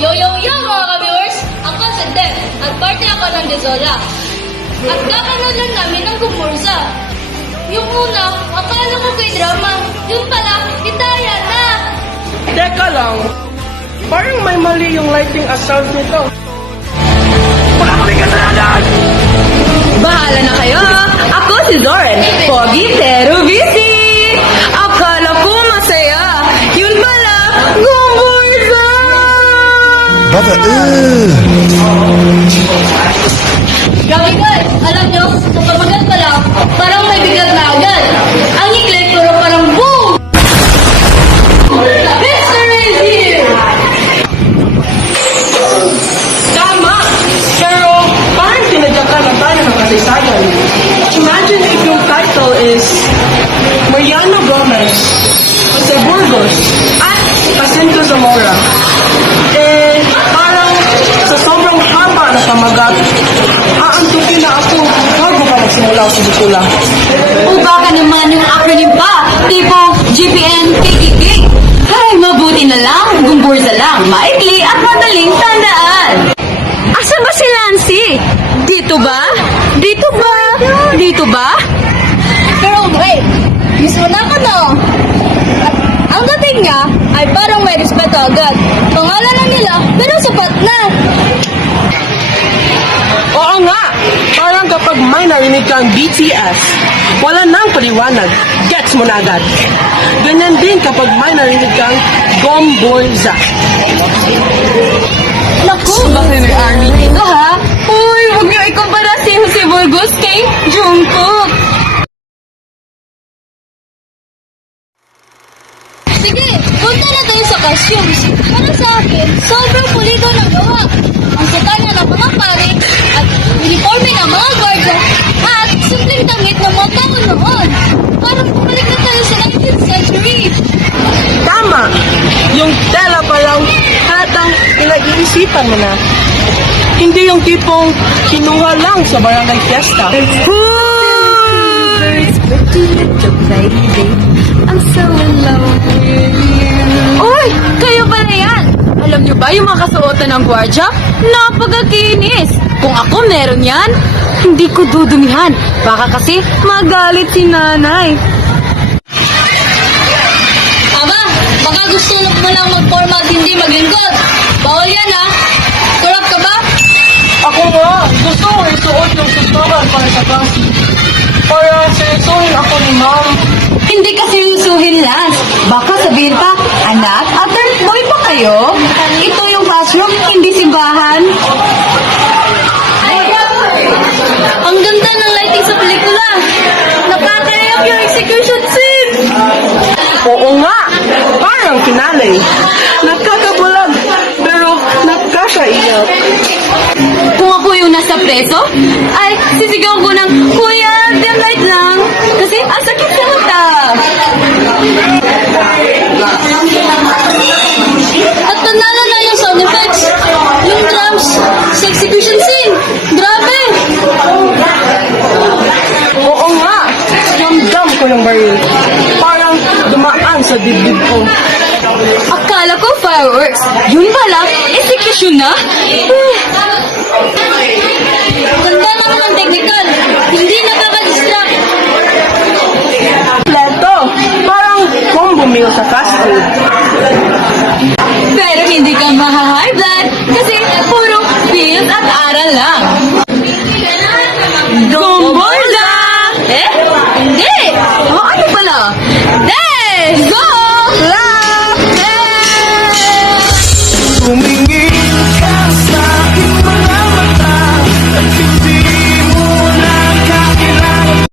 Yo, yo, yo mga ka-viewers! Ako si Deb at party ako ng Dezola. At kakanood lang namin ng Gumurza. Yung una, akala ko kay drama. Yun pala, Hidaya na! Teka lang, parang may mali yung lighting assault nito. Wala kami kasalanan! Bahala na kayo! Ako si Zoren, pogi pero busy! Akala ko masaya, yun pala, gumbursa! Baba, Grabe guys, alam nyo, sa pamagat pa lang, parang may bigat na agad. Ang iklik, pero parang boom! The victory is here! Tama! Pero parang sinadyakan na tayo ng kasaysayan. Imagine if yung title is Mariano Gomez, Jose Burgos, at Jacinto Zamora. Parang sa sobrang haba na pamagat, aantukin na ako bago pa magsimula sa bukula. O baka naman yung acronym pa, tipo GPN, KKK. Ay, mabuti na lang, gumbursa lang, maikli at madaling tandaan. Asa ba si Lancy? Dito ba? Dito ba? Dito ba? Pero wait, mismo na ako no. At ang dating niya ay parang may respeto agad. Pangalan lang nila, pero sapat na. Oo nga! Parang kapag may narinig kang BTS, wala nang paliwanag. Gets mo na agad. Ganyan din kapag may narinig kang Gomborza. Naku, baka may army dito ha? Uy, huwag niyo ikumpara si Jose Burgos kay Jungkook. Sige, punta na tayo sa costumes. Para sa akin, sobrang pulido ng gawa. Ang sutanya ng mga pare at uniforme ng mga gwardiya at simpleng damit ng mga tao noon. Parang bumalik na tayo sa 19th century. Tama! Yung tela pa lang, hatang pinag-iisipan mo na. Hindi yung tipong kinuha lang sa barangay fiesta. I'm so in love with you. Uy! Kayo ba na yan? Alam niyo ba yung mga kasuotan ng gwardya? Napagakinis! Kung ako meron yan, hindi ko dudumihan. Baka kasi magalit si nanay. Aba, baka gusto mo lang mag-forma at hindi maglingkod. Bawal yan ha. Kurap ka ba? Ako nga, gusto ko isuot yung susturan para sa klase. Para seryosohin ako ni ma'am. Hindi kasi usuhin, Lance. Baka sabihin pa, anak, third boy pa kayo? Ito yung classroom, hindi simbahan. Ang ganda ng lighting sa pelikula. Nakakaiyak yung execution scene. Oo nga, parang finale. Nakakabulag, pero nakakaiyak. Kung ako yung nasa preso, ay sisigaw ko ng, Kuya, dim light lang. Kasi ang sakit sa mata. At tanala na yung sound effects. Yung drums sa execution scene. Grabe. Oo nga, ramdam ko yung baril. Parang dumaan sa dibdib ko. Akala ko fireworks. Yun pala, execution na. Ganda naman ang technical. Hindi nakaka-distract. Leto, parang combo meal sa fast food. Pero hindi ka maha-high blood kasi puro pills at aral lang. Gumborza! Eh? Hindi! O ano pala? Des! Go! La! Eh!